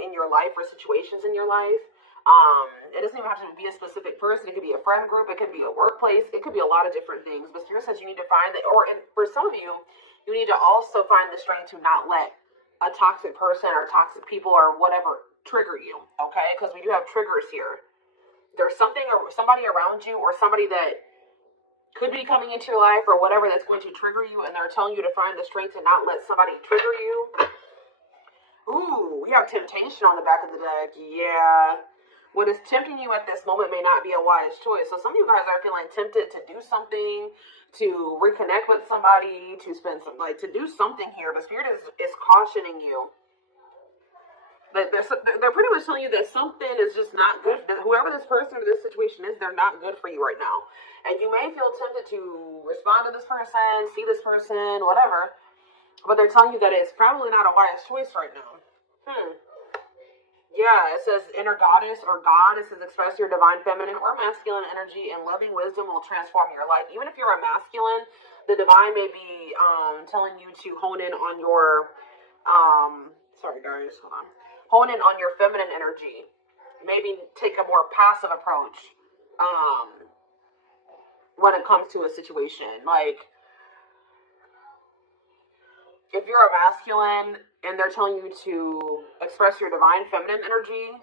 in your life or situations in your life. It doesn't even have to be a specific person. It could be a friend group. It could be a workplace. It could be a lot of different things. But Spirit says you need to find that, and for some of you, you need to also find the strength to not let a toxic person or toxic people or whatever trigger you, okay? Because we do have triggers here. There's something or somebody around you or somebody that could be coming into your life or whatever that's going to trigger you, and they're telling you to find the strength to not let somebody trigger you. Ooh, we have temptation on the back of the deck. Yeah. What is tempting you at this moment may not be a wise choice. So some of you guys are feeling tempted to do something, to reconnect with somebody, to spend some, to do something here. But Spirit is cautioning you. That they're pretty much telling you that something is just not good. Whoever this person or this situation is, they're not good for you right now. And you may feel tempted to respond to this person, see this person, whatever. But they're telling you that it's probably not a wise choice right now. Yeah, it says inner goddess or God. It says express your divine feminine or masculine energy, and loving wisdom will transform your life. Even if you're a masculine, the divine may be telling you to hone in on your, sorry guys, hold on. Hone in on your feminine energy. Maybe take a more passive approach when it comes to a situation. Like, if you're a masculine and they're telling you to express your divine feminine energy,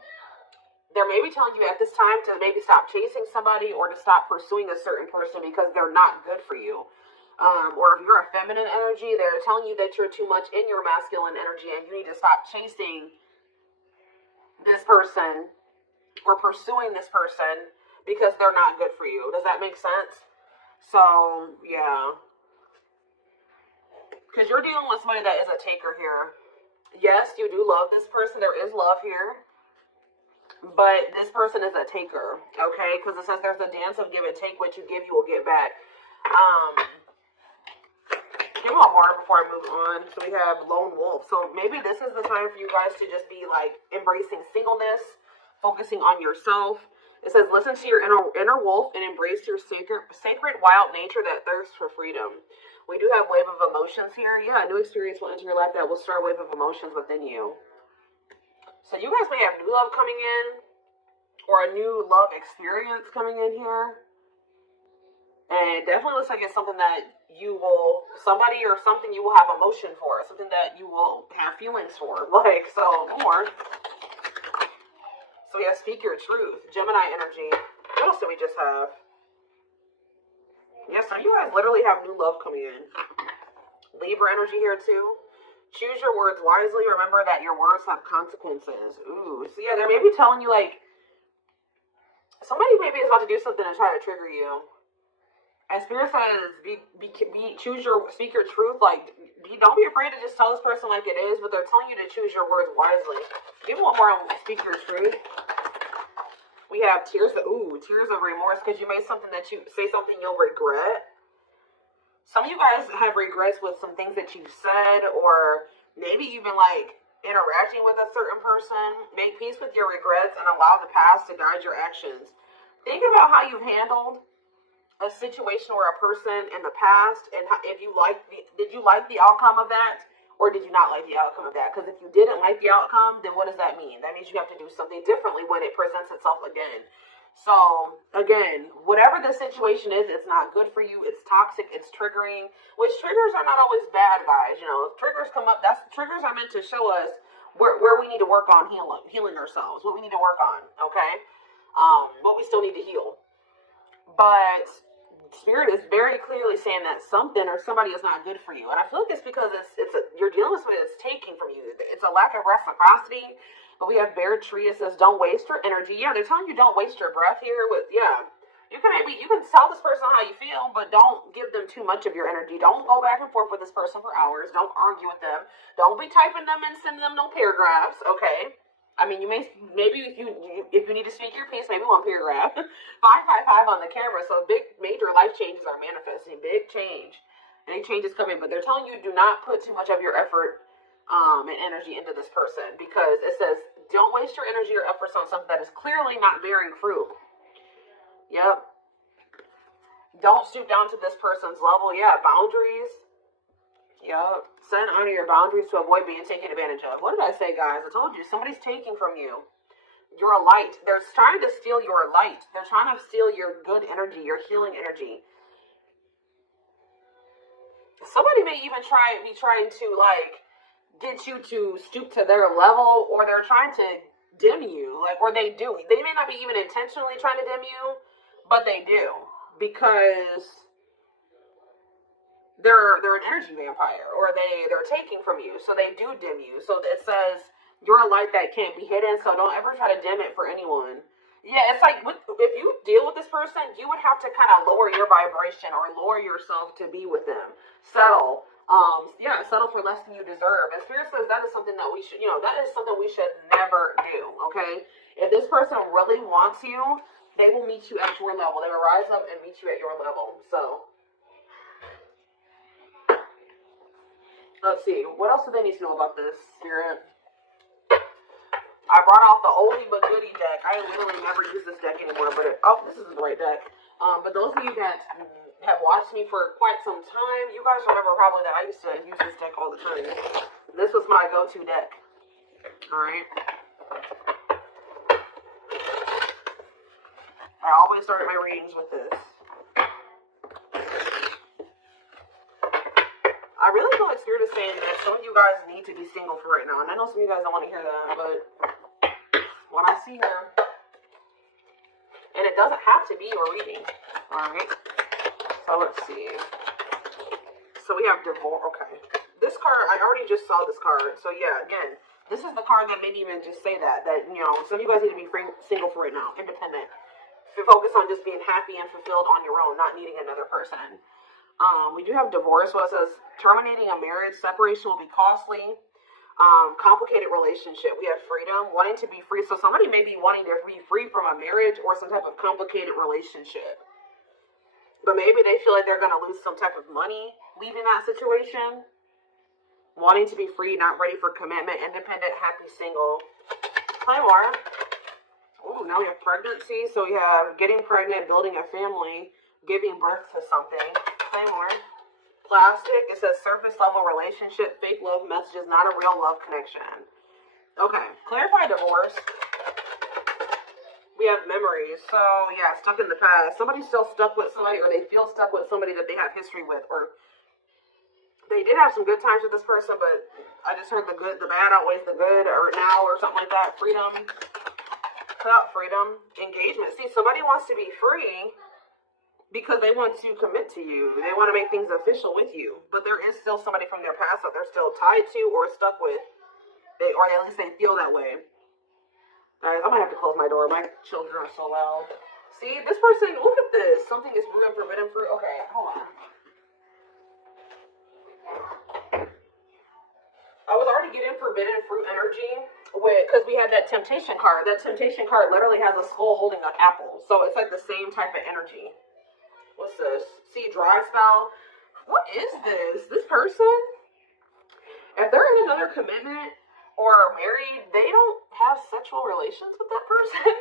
they're maybe telling you at this time to maybe stop chasing somebody or to stop pursuing a certain person because they're not good for you. Or if you're a feminine energy, they're telling you that you're too much in your masculine energy and you need to stop chasing this person or pursuing this person because they're not good for you. Does that make sense? So, yeah. Because you're dealing with somebody that is a taker here. Yes, you do love this person. There is love here. But this person is a taker, okay? Because it says there's a dance of give and take. What you give, you will get back. Give me one more before I move on. So we have Lone Wolf. So maybe this is the time for you guys to just be like embracing singleness, focusing on yourself. It says listen to your inner wolf and embrace your sacred wild nature that thirsts for freedom. We do have wave of emotions here. Yeah, a new experience will enter your life that will start a wave of emotions within you. So you guys may have new love coming in or a new love experience coming in here. And it definitely looks like it's something that somebody or something you will have emotion for, something that you will have feelings for. So more. So yeah, speak your truth. Gemini energy. What else do we just have? Yeah, some of you guys literally have new love coming in. Libra energy here too. Choose your words wisely. Remember that your words have consequences. Ooh. So yeah, they may be telling you somebody maybe is about to do something to try to trigger you. And Spirit says, speak your truth. Don't be afraid to just tell this person like it is, but they're telling you to choose your words wisely. Give me one more on speak your truth. We have tears of remorse because you made something that you say something you'll regret. Some of you guys have regrets with some things that you said, or maybe you've been interacting with a certain person. Make peace with your regrets and allow the past to guide your actions. Think about how you've handled a situation or a person in the past, and did you like the outcome of that, or did you not like the outcome of that? Because if you didn't like the outcome, then what does that mean? That means you have to do something differently when it presents itself again. So again, whatever the situation is, it's not good for you. It's toxic. It's triggering. Which triggers are not always bad, guys. If triggers come up, triggers are meant to show us where we need to work on healing ourselves, what we need to work on. Okay, what we still need to heal. But Spirit is very clearly saying that something or somebody is not good for you, and I feel like it's because you're dealing with somebody that's taking from you. It's a lack of reciprocity. But we have Bear Tree. It says don't waste your energy. Yeah, they're telling you don't waste your breath here. You can tell this person how you feel, but don't give them too much of your energy. Don't go back and forth with this person for hours. Don't argue with them. Don't be typing them and sending them no paragraphs. Okay. I mean, you maybe if you need to speak your piece, maybe one paragraph. 555 on the camera. So major life changes are manifesting. Big change is coming. But they're telling you do not put too much of your effort and energy into this person, because it says don't waste your energy or efforts on something that is clearly not bearing fruit. Yep. Don't stoop down to this person's level. Yeah, boundaries. Yup. Set and honor your boundaries to avoid being taken advantage of. What did I say, guys? I told you, somebody's taking from you. Your light. They're trying to steal your light. They're trying to steal your good energy, your healing energy. Somebody may even be trying to, like, get you to stoop to their level, or they're trying to dim you, like, or they do. They may not be even intentionally trying to dim you, but they do, because they're an energy vampire, or they're taking from you, so they do dim you. So it says you're a light that can't be hidden, so don't ever try to dim it for anyone. Yeah, it's like if you deal with this person, you would have to kind of lower your vibration or lower yourself to be with them. Settle. Settle for less than you deserve. And Spirit says that is something that we should, that is something we should never do, okay? If this person really wants you, they will meet you at your level. They will rise up and meet you at your level. So, let's see. What else do they need to know about this, Spirit? I brought out the oldie but goodie deck. I literally never use this deck anymore, but this isn't the right deck. But those of you that have watched me for quite some time, you guys remember probably that I used to use this deck all the time. This was my go-to deck. Alright. I always started my readings with this. I really feel like Spirit is saying that some of you guys need to be single for right now. And I know some of you guys don't want to hear that, but what I see here, and it doesn't have to be your reading. Alright. So let's see. So we have divorce. Okay. This card, I already just saw this card. So yeah, again, this is the card that made me even just say that some of you guys need to be single for right now, independent. Focus on just being happy and fulfilled on your own, not needing another person. We do have divorce. What it says, terminating a marriage, separation will be costly. Complicated relationship. We have freedom, wanting to be free. So somebody may be wanting to be free from a marriage or some type of complicated relationship. But maybe they feel like they're going to lose some type of money leaving that situation. Wanting to be free, not ready for commitment, independent, happy, single. Play more. Ooh, now we have pregnancy. So we have getting pregnant, building a family, giving birth to something. Play more. Plastic. It says surface level relationship, fake love messages, not a real love connection. Okay. Clarify divorce. We have memories. So, yeah, stuck in the past. Somebody's still stuck with somebody, or they feel stuck with somebody that they have history with, or they did have some good times with this person, but I just heard the bad outweighs the good, or now, or something like that. Freedom. Cut out freedom. Engagement. See, somebody wants to be free because they want to commit to you. They want to make things official with you. But there is still somebody from their past that they're still tied to or stuck with. Or at least they feel that way. Guys, I might have to close my door. My children are so loud. See, this person, look at this. Something is brewing forbidden fruit. Okay, hold on. I was already getting forbidden fruit energy because we had that temptation card. That temptation card literally has a skull holding an apple. So it's like the same type of energy. What's this? See, dry spell. What is this? This person? If they're in another commitment or married, they don't have sexual relations with that person.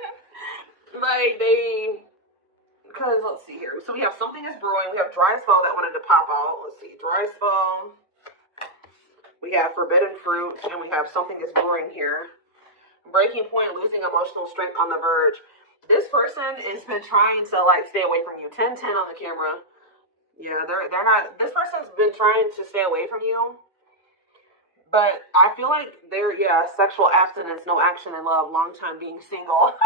Because let's see here. So we have something is brewing. We have dry spell that wanted to pop out. Let's see, dry spell. We have forbidden fruit, and we have something is brewing here. Breaking point, losing emotional strength on the verge. This person has been trying to stay away from you. 10-10 on the camera. Yeah, they're not. This person's been trying to stay away from you. But I feel like sexual abstinence, no action in love, long time being single.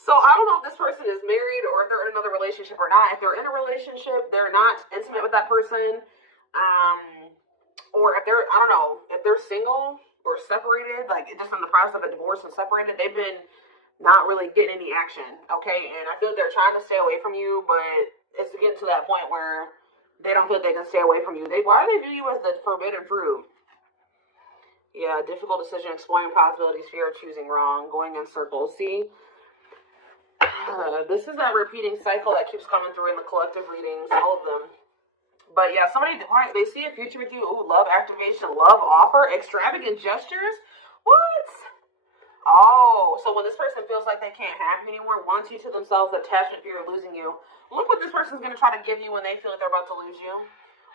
So I don't know if this person is married or if they're in another relationship or not. If they're in a relationship, they're not intimate with that person. Or if they're, I don't know, if they're single or separated, just in the process of a divorce and separated, they've been not really getting any action. Okay, and I feel like they're trying to stay away from you, but it's getting to that point where they don't feel like they can stay away from you. Why do they view you as the forbidden fruit? Yeah, difficult decision, exploring possibilities, fear of choosing wrong, going in circles. See, this is that repeating cycle that keeps coming through in the collective readings, all of them. But yeah, they see a future with you. Ooh, love activation, love offer, extravagant gestures. What? Oh, so when this person feels like they can't have you anymore, wants you to themselves, attachment, fear of losing you. Look what this person's going to try to give you when they feel like they're about to lose you.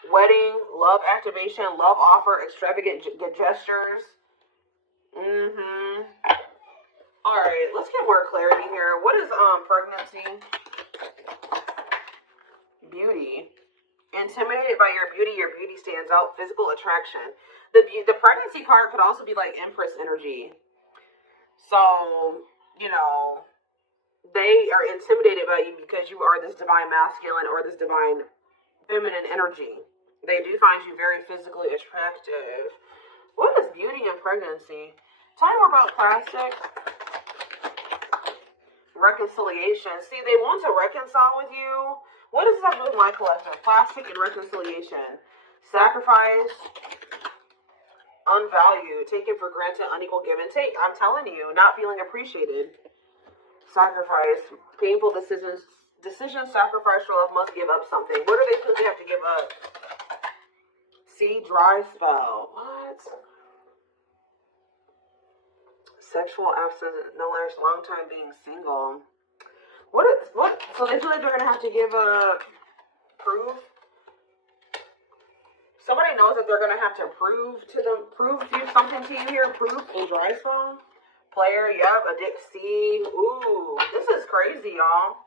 Wedding, love activation, love offer, extravagant gestures. Alright, let's get more clarity here. What is pregnancy? Beauty. Intimidated by your beauty stands out, physical attraction. The pregnancy card could also be like Empress energy. So, you know, they are intimidated by you because you are this divine masculine or this divine feminine energy. They do find you very physically attractive. What is beauty and pregnancy? Tell me more about plastic. Reconciliation. See, they want to reconcile with you. What does this have to do with my collective? Plastic and reconciliation. Sacrifice. Unvalued. Taken for granted. Unequal give and take. I'm telling you, not feeling appreciated. Sacrifice. Painful decisions. Sacrifice for love, must give up something. What do they feel they have to give up? See, dry spell. What? Sexual absence, no less long time being single. What? So they feel like they're gonna have to give a proof. Somebody knows that they're gonna have to prove something to you here. Proof in dry spell. Player, yep, addict. See, ooh, this is crazy, y'all.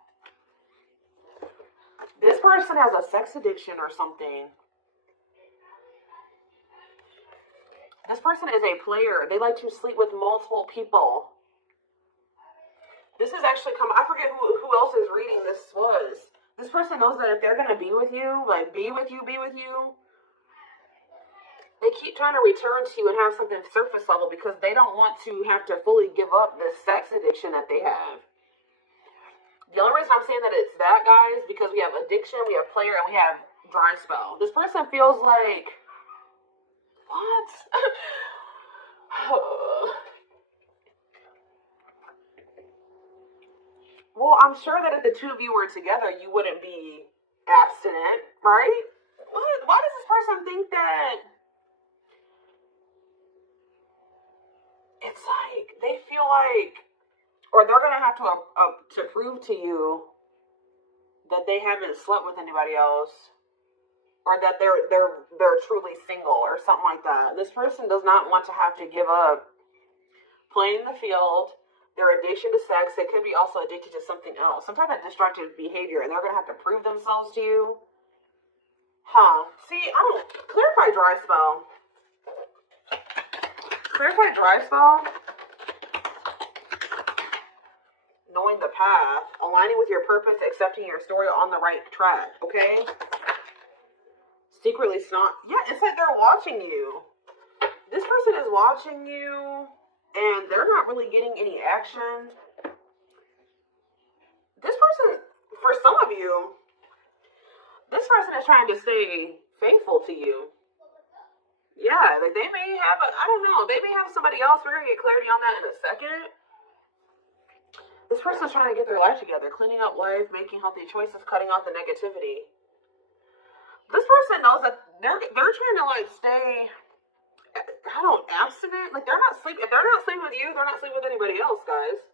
This person has a sex addiction or something. This person is a player. They like to sleep with multiple people. This is actually I forget who else is reading this was. This person knows that if they're going to be with you, like be with you, they keep trying to return to you and have something surface level because they don't want to have to fully give up this sex addiction that they have. The only reason I'm saying that it's that, guys, because we have addiction, we have player, and we have dry spell. This person feels like, what? Well, I'm sure that if the two of you were together, you wouldn't be abstinent, right? What? Why does this person think that? It's like they feel like, or they're gonna have to prove to you that they haven't slept with anybody else, or that they're truly single, or something like that. This person does not want to have to give up playing the field. Their addiction to sex, they could be also addicted to something else, some type of destructive behavior, and they're gonna have to prove themselves to you. See, I don't clarify dry spell. Clarify dry spell. Knowing the path, aligning with your purpose, accepting your story, on the right track, okay? Secretly snot. Yeah, it's like they're watching you. This person is watching you, and they're not really getting any action. This person, for some of you, this person is trying to stay faithful to you. Yeah, like they may have I don't know, they may have somebody else. We're going to get clarity on that in a second. This person's trying to get their life together, cleaning up life, making healthy choices, cutting out the negativity. This person knows that they're trying to like stay, abstinent. Like they're not sleeping. If they're not sleeping with you, they're not sleeping with anybody else, guys.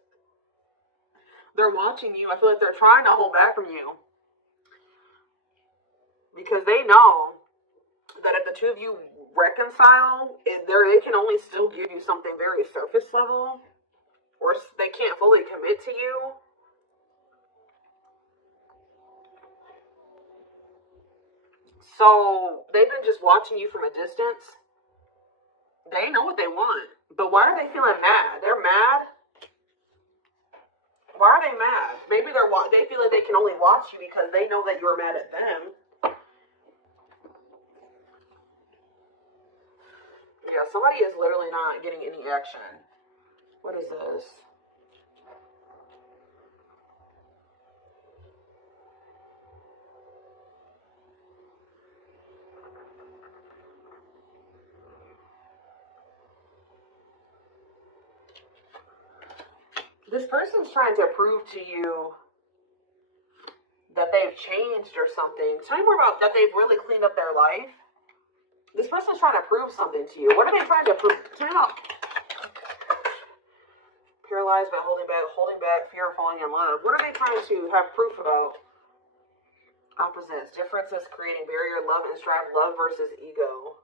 They're watching you. I feel like they're trying to hold back from you because they know that if the two of you reconcile, they can only still give you something very surface level. Or they can't fully commit to you. So they've been just watching you from a distance. They know what they want. But why are they feeling mad? They're mad. Why are they mad? Maybe they feel like they can only watch you because they know that you're mad at them. Yeah, somebody is literally not getting any action. What is this? This person's trying to prove to you that they've changed or something. Tell me more about that. They've really cleaned up their life. This person's trying to prove something to you. What are they trying to prove? Tell me about. Paralyzed by holding back, fear of falling in love. What are they trying to have proof about? Opposites. Differences creating barrier, love and strife, love versus ego.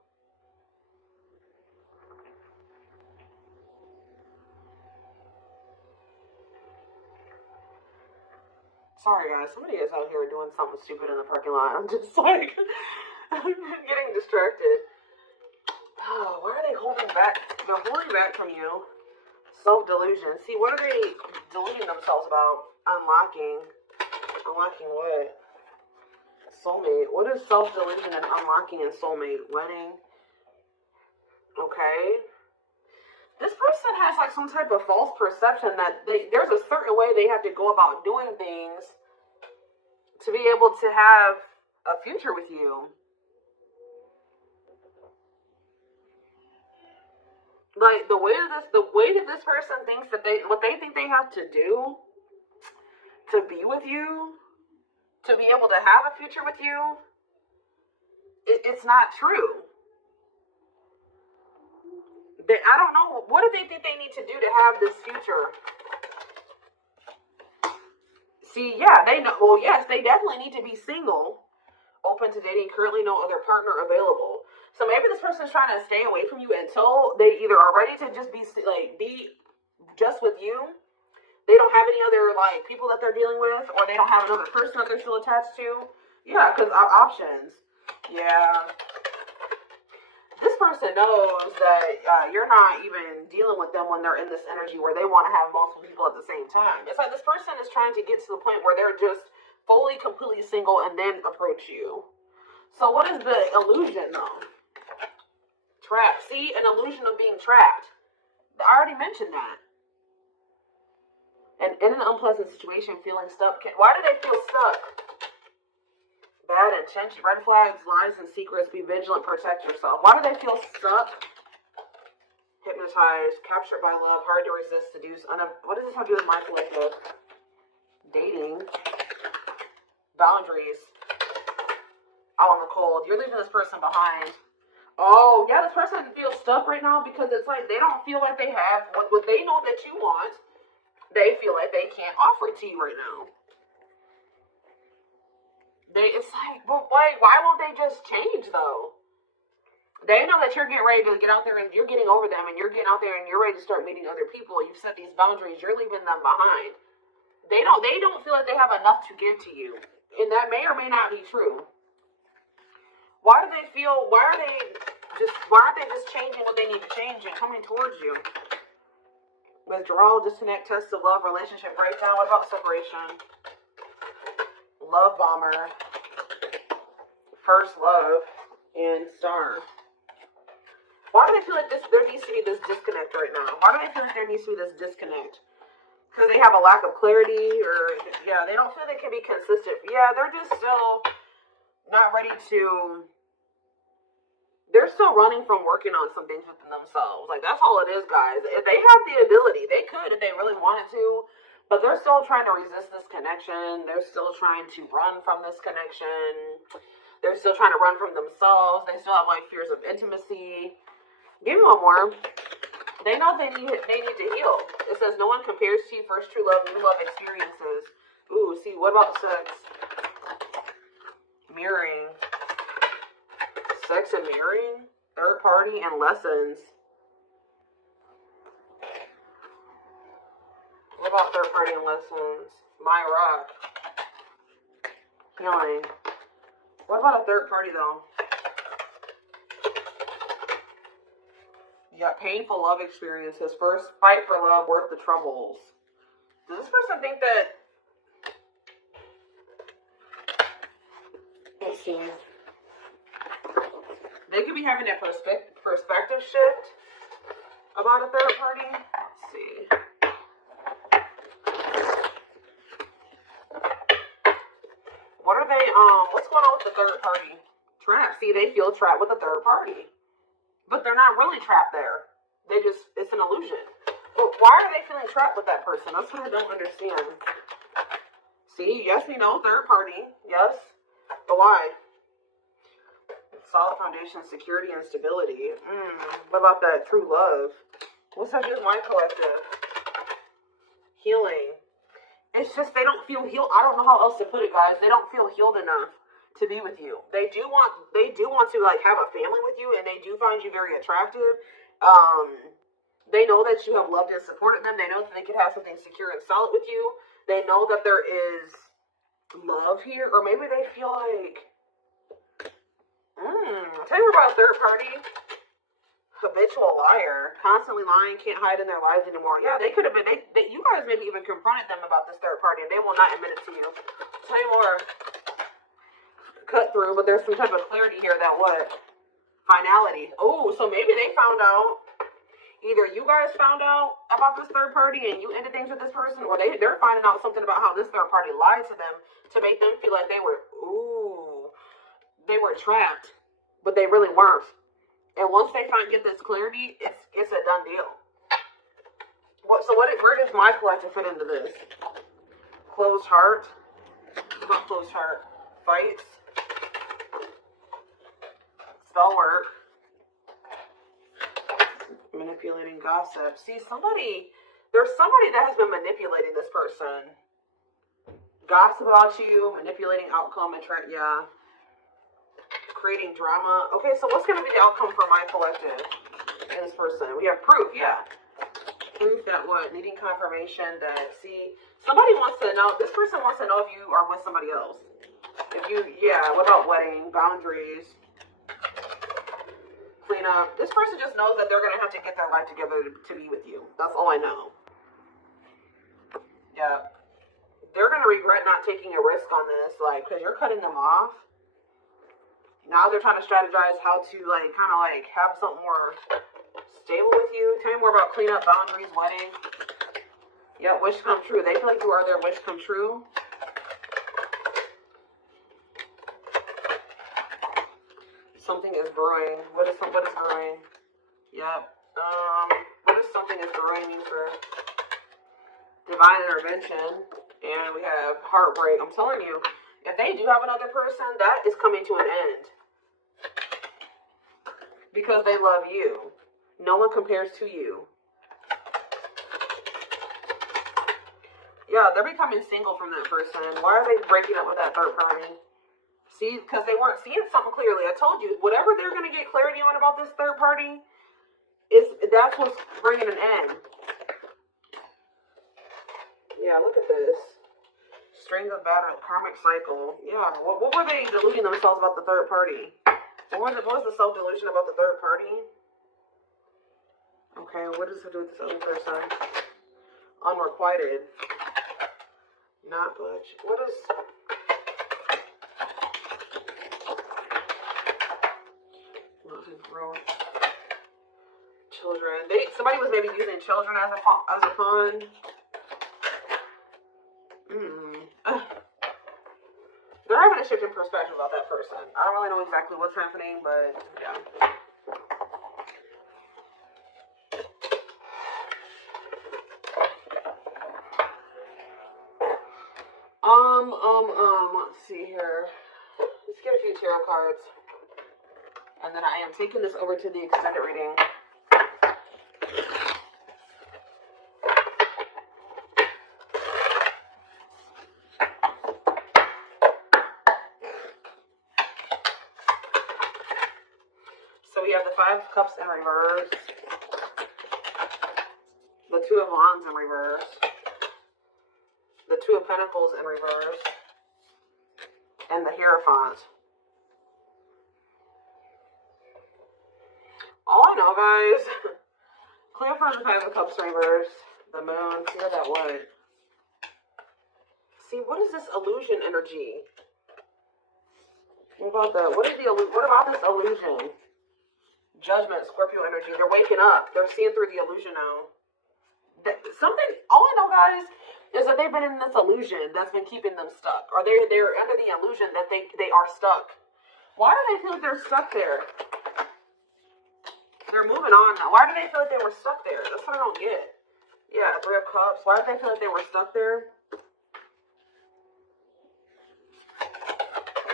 Sorry guys, somebody is out here doing something stupid in the parking lot. I'm just like, I'm getting distracted. Oh, why are they holding back? They're holding back from you. Self-delusion. See, what are they deluding themselves about? Unlocking. Unlocking what? Soulmate. What is self-delusion and unlocking in soulmate? Wedding. Okay. This person has like some type of false perception that there's a certain way they have to go about doing things to be able to have a future with you. Like the way that this person thinks that what they think they have to do to be with you, to be able to have a future with you, it's not true. I don't know. What do they think they need to do to have this future? See, yeah, they know. Well, yes, they definitely need to be single, open to dating, currently no other partner available. So maybe this person's trying to stay away from you until they either are ready to just be just with you. They don't have any other like people that they're dealing with, or they don't have another person that they're still attached to. Yeah, because options. Yeah. This person knows that you're not even dealing with them when they're in this energy where they want to have multiple people at the same time. It's like this person is trying to get to the point where they're just fully, completely single and then approach you. So what is the illusion, though? Trapped. See, an illusion of being trapped. I already mentioned that. And in an unpleasant situation, feeling stuck. Why do they feel stuck? Bad intention, red flags, lies, and secrets. Be vigilant, protect yourself. Why do they feel stuck? Hypnotized, captured by love, hard to resist, seduce. What does this have to do with my collective? Dating. Boundaries. Out in the cold. You're leaving this person behind. Oh, yeah, this person feels stuck right now because it's like they don't feel like they have what they know that you want. They feel like they can't offer it to you right now. It's like, but why won't they just change though? They know that you're getting ready to get out there and you're getting over them and you're getting out there and you're ready to start meeting other people. You've set these boundaries. You're leaving them behind. They don't feel like they have enough to give to you. And that may or may not be true. Why aren't they just changing what they need to change and coming towards you? Withdrawal, disconnect, test of love, relationship breakdown. What about separation? Love bomber, first love, and star. Why do they feel like there needs to be this disconnect right now? Why do they feel like there needs to be this disconnect? Because they have a lack of clarity, or yeah, they don't feel they can be consistent. Yeah, they're just still not ready to. They're still running from working on some things within themselves. Like that's all it is, guys. If they have the ability, they could if they really wanted to. But they're still trying to resist this connection. They're still trying to run from this connection. They're still trying to run from themselves. They still have like fears of intimacy. Give me one more. They know they need to heal. It says no one compares to you. First true love, new love experiences. Ooh, see, what about sex? Mirroring. Sex and mirroring. Third party and lessons. What about third party and lessons? My rock. Healing. What about a third party though? Yeah, painful love experiences. First, fight for love, worth the troubles. Does this person think that? Let's see. They could be having a perspective shift about a third party. Let's see. What are they, what's going on with the third party? Trapped. See, they feel trapped with the third party. But they're not really trapped there. It's an illusion. But why are they feeling trapped with that person? That's what I don't understand. See, yes, we know, third party. Yes. But why? Solid foundation, security, and stability. What about that true love? What's that do with my collective? Healing. It's just they don't feel healed. I don't know how else to put it, guys. They don't feel healed enough. to be with you. They do want to like have a family with you, and they do find you very attractive. They know that you have loved and supported them. They know that they could have something secure and solid with you. They know that there is love here, or maybe they feel like, tell you about a third party. Habitual liar, constantly lying, can't hide in their lives anymore. Yeah, they could have been. You guys maybe even confronted them about this third party, and they will not admit it to you. Tell you more. Cut through, but there's some type of clarity here that what? Finality. Oh, so maybe they found out. Either you guys found out about this third party and you ended things with this person, or they're finding out something about how this third party lied to them to make them feel like they were trapped, but they really weren't. And once they get this clarity, it's a done deal. Where does my collective fit into this? Closed heart. Not closed heart. Fights. Spell work. Manipulating gossip. See, there's somebody that has been manipulating this person. Gossip about you, manipulating outcome, yeah. Creating drama. Okay, so what's going to be the outcome for my collective in this person? We have proof, yeah. Proof that what? Needing confirmation that, see, somebody wants to know, this person wants to know if you are with somebody else. What about wedding, boundaries, clean up. This person just knows that they're going to have to get their life together to be with you. That's all I know. Yeah. They're going to regret not taking a risk on this, like, because you're cutting them off. Now they're trying to strategize how to, like, kind of, like, have something more stable with you. Tell me more about cleanup, boundaries, wedding. Yeah, wish come true. They feel like you are their wish come true. Something is brewing. What is brewing? Yep. What is something is brewing mean for divine intervention? And we have heartbreak. I'm telling you, if they do have another person, that is coming to an end. Because they love you. No one compares to you. Yeah, they're becoming single from that person. Why are they breaking up with that third party? See, because they weren't seeing something clearly. I told you, whatever they're going to get clarity on about this third party, that's what's bringing an end. Yeah, look at this. String of battle, karmic cycle. Yeah, what were they deluding themselves about the third party? What was the self-delusion about the third party? Okay, what does it do with this other person? Unrequited. Not much. What is... Love and growth. Children. Somebody was maybe using children as a pawn. They're having a shift in perspective about that person. I don't really know exactly what's happening, but yeah. Let's see here. Let's get a few tarot cards. And then I am taking this over to the extended reading. So we have the Five of Cups in reverse, the Two of Wands in reverse, the Two of Pentacles in reverse, and the Hierophant. All I know, guys, clear from the Five of Cups in reverse, the Moon, clear that wood. See, what is this illusion energy? What about that? What about this illusion? Judgment, Scorpio energy. They're waking up. They're seeing through the illusion now. All I know, guys, is that they've been in this illusion that's been keeping them stuck. Or they're under the illusion that they are stuck. Why do they feel like they're stuck there? They're moving on now. Why do they feel like they were stuck there? That's what I don't get. Yeah, Three of Cups. Why do they feel like they were stuck there?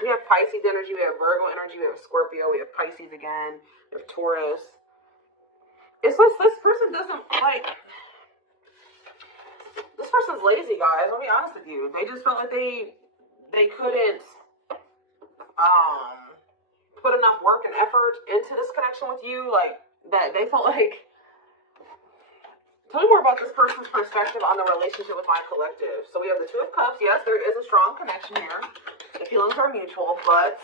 We have Pisces energy, we have Virgo energy, we have Scorpio, we have Pisces again, we have Taurus. It's like this person doesn't, like, this person's lazy, guys. I'll be honest with you. They just felt like they couldn't put enough work and effort into this connection with you, like, that they felt like... Tell me more about this person's perspective on the relationship with my collective. So we have the Two of Cups. Yes, there is a strong connection here. The feelings are mutual, but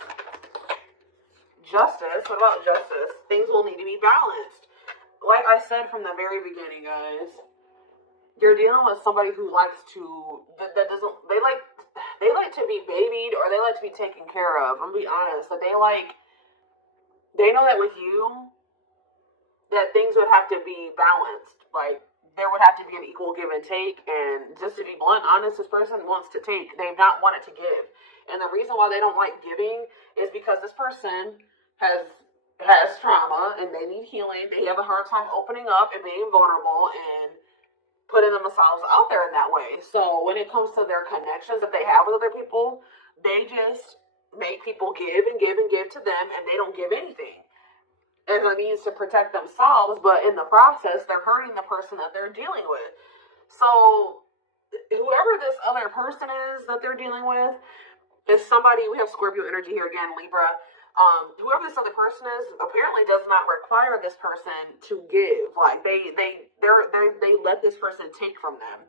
justice. What about justice? Things will need to be balanced. Like I said from the very beginning, guys, you're dealing with somebody who likes to, they like to be babied, or they like to be taken care of. I'm gonna be honest, that they know that with you, that things would have to be balanced. Like, there would have to be an equal give and take, and just to be blunt, honest, this person wants to take. They've not wanted to give. And the reason why they don't like giving is because this person has trauma, and they need healing. They have a hard time opening up and being vulnerable and putting themselves out there in that way. So when it comes to their connections that they have with other people, they just make people give and give and give to them, and they don't give anything as a means to protect themselves, but in the process, they're hurting the person that they're dealing with. So whoever this other person is that they're dealing with is somebody, we have Scorpio energy here again, Libra. Whoever this other person is apparently does not require this person to give. Like, they let this person take from them.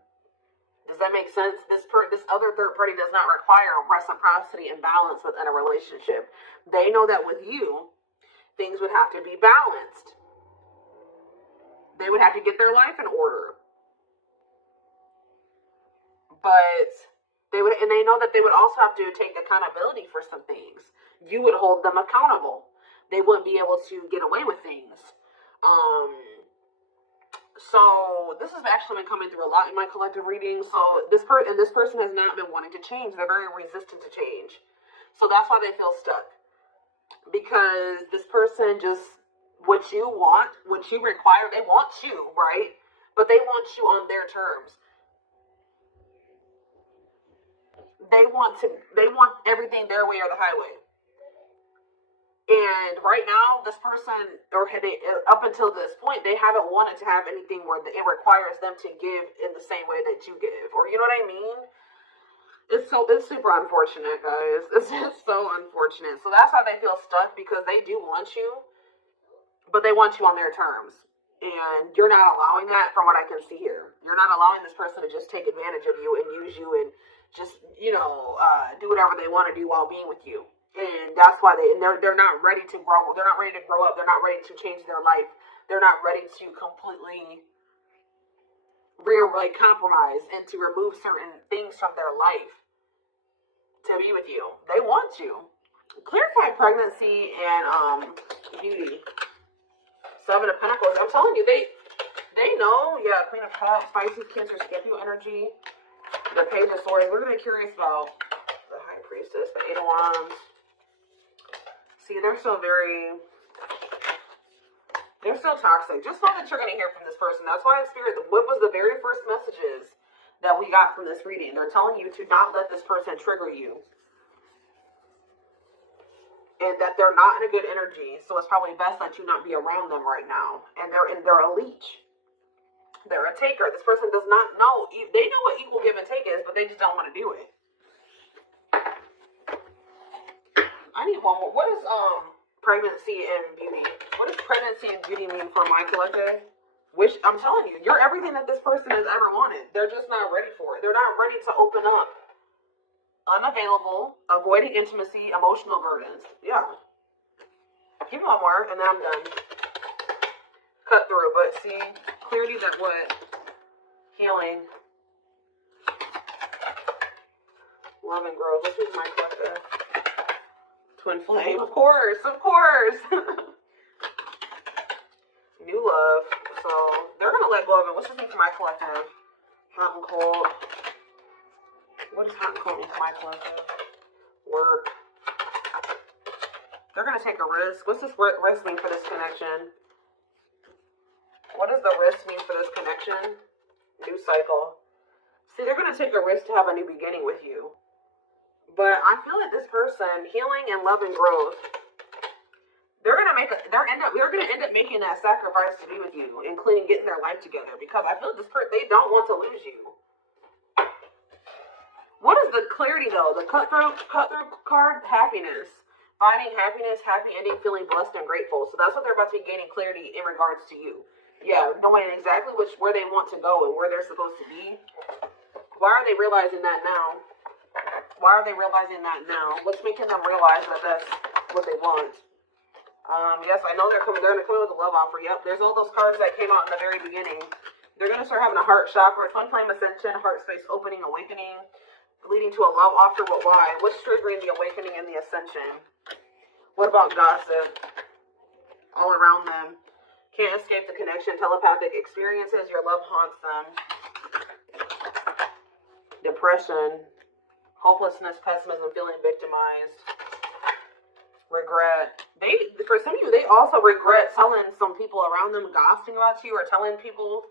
Does that make sense? This other third party does not require reciprocity and balance within a relationship. They know that with you, things would have to be balanced. They would have to get their life in order. But they know that they would also have to take accountability for some things. You would hold them accountable. They wouldn't be able to get away with things. So this has actually been coming through a lot in my collective reading. So this person has not been wanting to change. They're very resistant to change. So that's why they feel stuck. Because this person just, what you want, what you require, they want you, right? But they want you on their terms. They want everything their way or the highway. And right now, this person, up until this point, they haven't wanted to have anything where it requires them to give in the same way that you give. Or, you know what I mean? It's super unfortunate, guys. It's just so unfortunate. So that's why they feel stuck, because they do want you, but they want you on their terms. And you're not allowing that, from what I can see here. You're not allowing this person to just take advantage of you and use you and just, do whatever they want to do while being with you. And that's why they're not ready to grow. They're not ready to grow up. They're not ready to change their life. They're not ready to completely compromise and to remove certain things from their life to be with you. They want you. Clarify pregnancy and beauty. Seven of Pentacles. I'm telling you, they know. Yeah, Queen of Cups, Pisces, Cancer, Scorpio energy. The Page of Swords. We're going to be curious about the High Priestess, the Eight of Wands. See, they're still toxic. Just know that you're going to hear from this person. That's why Spirit, what was the very first messages that we got from this reading? They're telling you to not let this person trigger you. And that they're not in a good energy. So it's probably best that you not be around them right now. And they're a leech. They're a taker. This person does not know. They know what equal give and take is, but they just don't want to do it. I need one more. What is pregnancy and beauty? What does pregnancy and beauty mean for my collective? Which, I'm telling you, you're everything that this person has ever wanted. They're just not ready for it. They're not ready to open up. Unavailable, avoiding intimacy, emotional burdens. Yeah. Give me one more, and then I'm done. Cut through, but see, clarity that what? Healing. Love and growth. This is my collective. Twin flame. Of course. New love. So, they're going to let go of it. What's this mean for my collective? Hot and cold. What is hot and cold mean for my collective? Work. They're going to take a risk. What's this risk mean for this connection? What does the risk mean for this connection? New cycle. See, they're going to take a risk to have a new beginning with you. But I feel like this person, healing and love and growth, they're gonna end up making that sacrifice to be with you, including getting their life together. Because I feel like this person, they don't want to lose you. What is the clarity though? The cutthroat card, happiness. Finding happiness, happy ending, feeling blessed and grateful. So that's what they're about to be gaining clarity in regards to you. Yeah, knowing exactly where they want to go and where they're supposed to be. Why are they realizing that now? Why are they realizing that now? What's making them realize that that's what they want? Yes, I know they're going to come in with a love offer. Yep, there's all those cards that came out in the very beginning. They're going to start having a heart chakra, twin flame ascension, heart space opening, awakening, leading to a love offer. But why? What's triggering the awakening and the ascension? What about gossip? All around them. Can't escape the connection, telepathic experiences. Your love haunts them. Depression, hopelessness, pessimism, feeling victimized. Regret. For some of you, they also regret telling some people around them, gossiping about you, or telling people